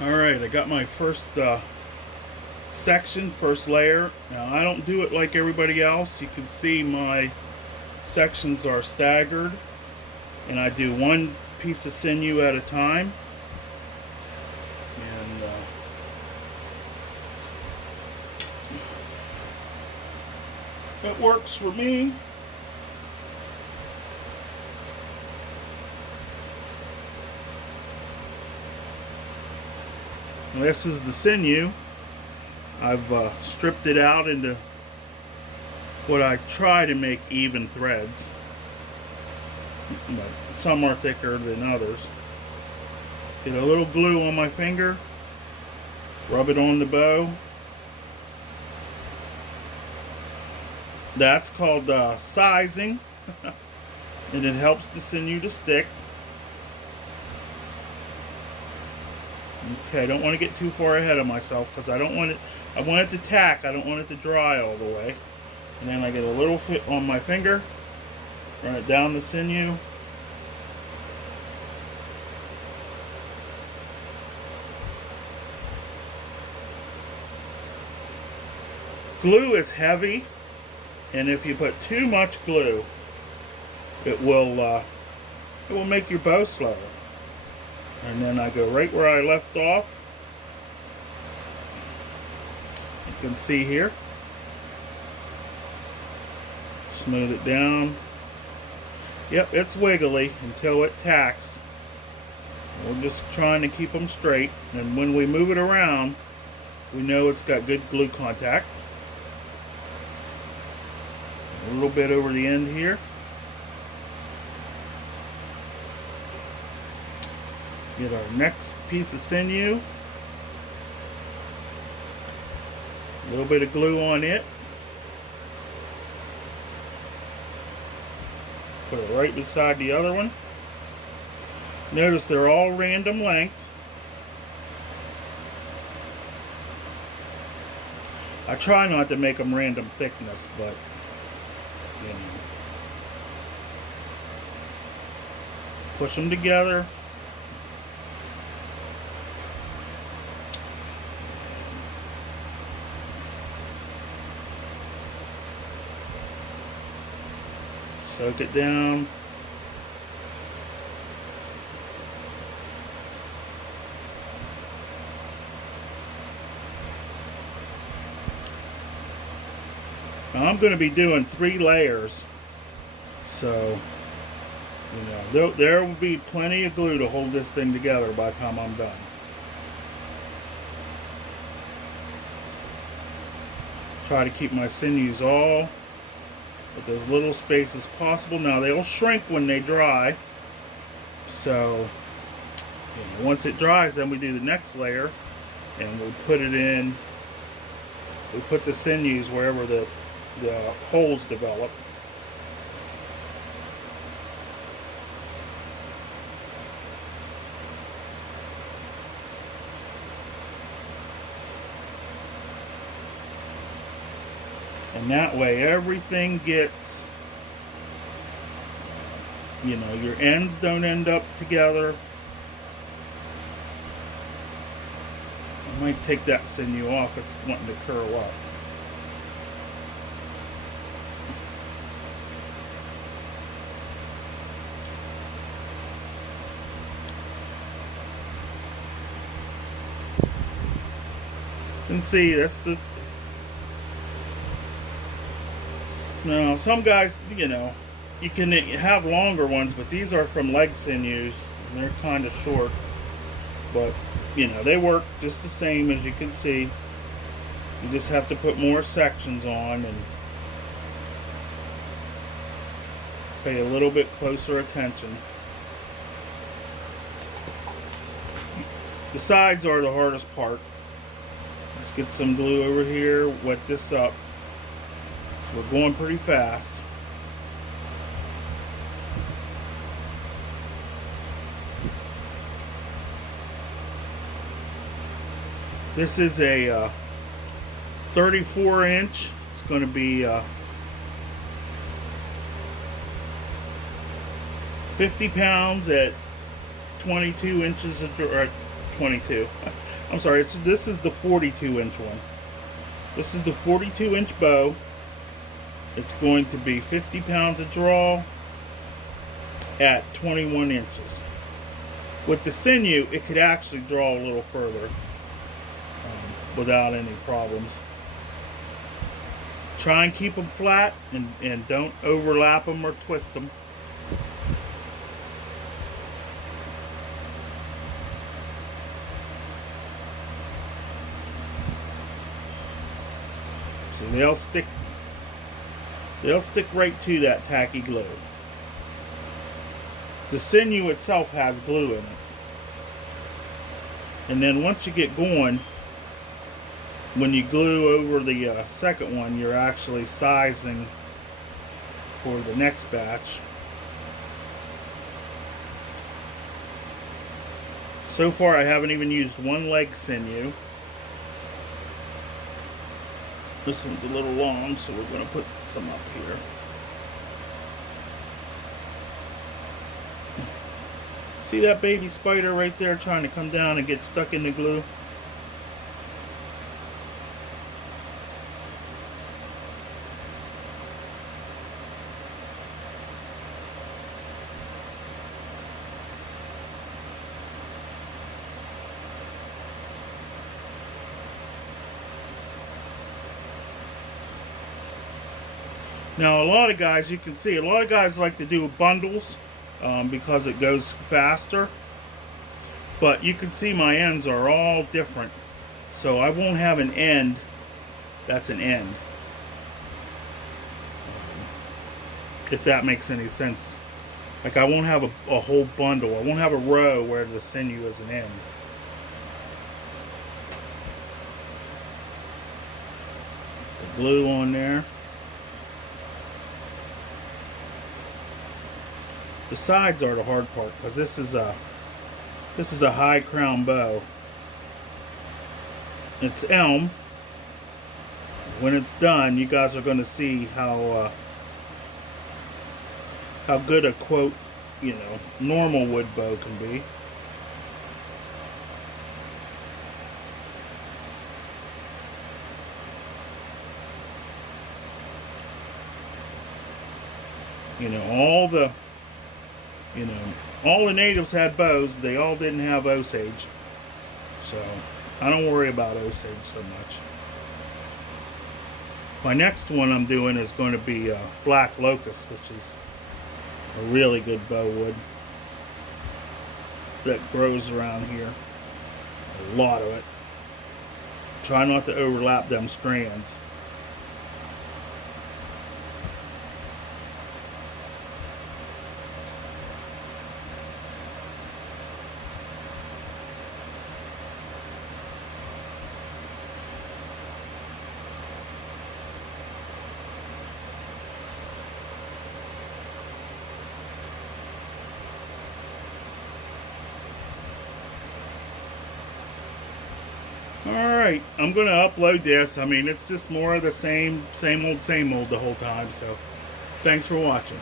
Alright, I got my first section, first layer. Now I don't do it like everybody else. You can see my sections are staggered, and I do one piece of sinew at a time. And it works for me. This is the sinew. I've stripped it out into what I try to make even threads, but some are thicker than others. Get a little glue on my finger, rub it on the bow. That's called sizing, and it helps the sinew to stick. Okay, I don't want to get too far ahead of myself because I don't want it. I want it to tack. I don't want it to dry all the way. And then I get a little fit on my finger, run it down the sinew. Glue is heavy, and if you put too much glue, it will make your bow slower. And then I go right where I left off. You can see here. Smooth it down. Yep, it's wiggly until it tacks. We're just trying to keep them straight. And when we move it around, we know it's got good glue contact. A little bit over the end here. Get our next piece of sinew. A little bit of glue on it. Put it right beside the other one. Notice they're all random length. I try not to make them random thickness, but you know. Push them together. Soak it down. Now I'm going to be doing 3 layers, so you know there will be plenty of glue to hold this thing together by the time I'm done. Try to keep my sinews all with as little space as possible. Now they'll shrink when they dry, so you know, once it dries, then we do the next layer, and we put it in. We put the sinews wherever the holes develop. And that way everything gets, you know, your ends don't end up together. I might take that sinew off, it's wanting to curl up. And see, that's the... Now, some guys, you know, you can have longer ones, but these are from leg sinews, and they're kind of short. But, you know, they work just the same, as you can see. You just have to put more sections on and pay a little bit closer attention. The sides are the hardest part. Let's get some glue over here, wet this up. We're going pretty fast. This is a 34 inch. It's going to be 50 pounds at 22 inches of, or 22, I'm sorry, this is the 42-inch one. This is the 42-inch bow. It's going to be 50 pounds of draw at 21 inches. With the Sinew, it could actually draw a little further without any problems. Try and keep them flat and don't overlap them or twist them. So they'll stick right to that tacky glue. The Sinew itself has glue in it. And then once you get going, when you glue over the second one, you're actually sizing for the next batch. So far I haven't even used one leg Sinew. This one's a little long, so we're going to put some up here. See that baby spider right there trying to come down and get stuck in the glue? Now, a lot of guys, you can see, a lot of guys like to do bundles because it goes faster. But you can see my ends are all different. So I won't have an end that's an end. If that makes any sense. Like I won't have a whole bundle. I won't have a row where the Sinew is an end. The glue on there. The sides are the hard part because this is a high crown bow. It's elm. When it's done, you guys are going to see how good a quote, normal wood bow can be. All the natives had bows. They all didn't have Osage. So, I don't worry about Osage so much. My next one I'm doing is going to be black locust, which is a really good bow wood that grows around here. A lot of it. Try not to overlap them strands. Alright, I'm going to upload this. I mean, it's just more of the same old the whole time. So, thanks for watching.